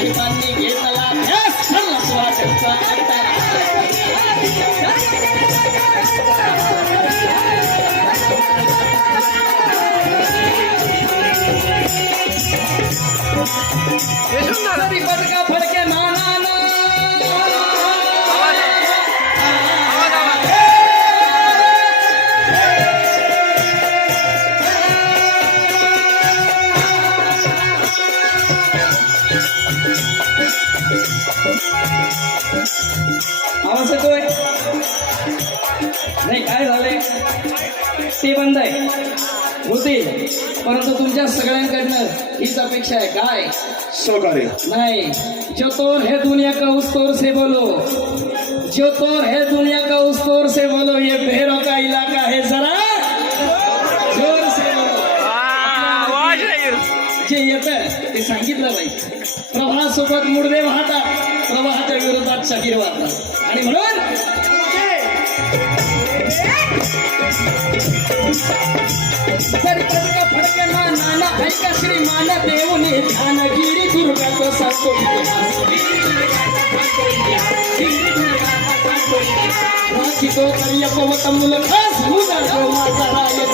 ఐతాన్ని గీతలా సల్ల స్వాచ అంత పడక పడకే आवाज येतोय? नाही काय झालंय? ते बंद आहे. होते. परंतु तुमच्या सगळ्यांकडनं हीच अपेक्षा आहे. काय? सहकार्य. नहीं. जो तोर है दुनिया का उस तोर से बोलो. जो तोर है दुनिया का उस तोर से बोलो ये भेड़ों का इलाका जे येतं ते सांगितलं पाहिजे प्रवाहासोबत मुडदे वाहतात प्रवाहाच्या विरोधात शकीर वाहतात आणि म्हणून जरी नाना ऐका श्री मान देऊने ध्यान गिरी दुर्गाचं सांगतो. राखी तो करिय पवत मुलं खास मुला माझा राय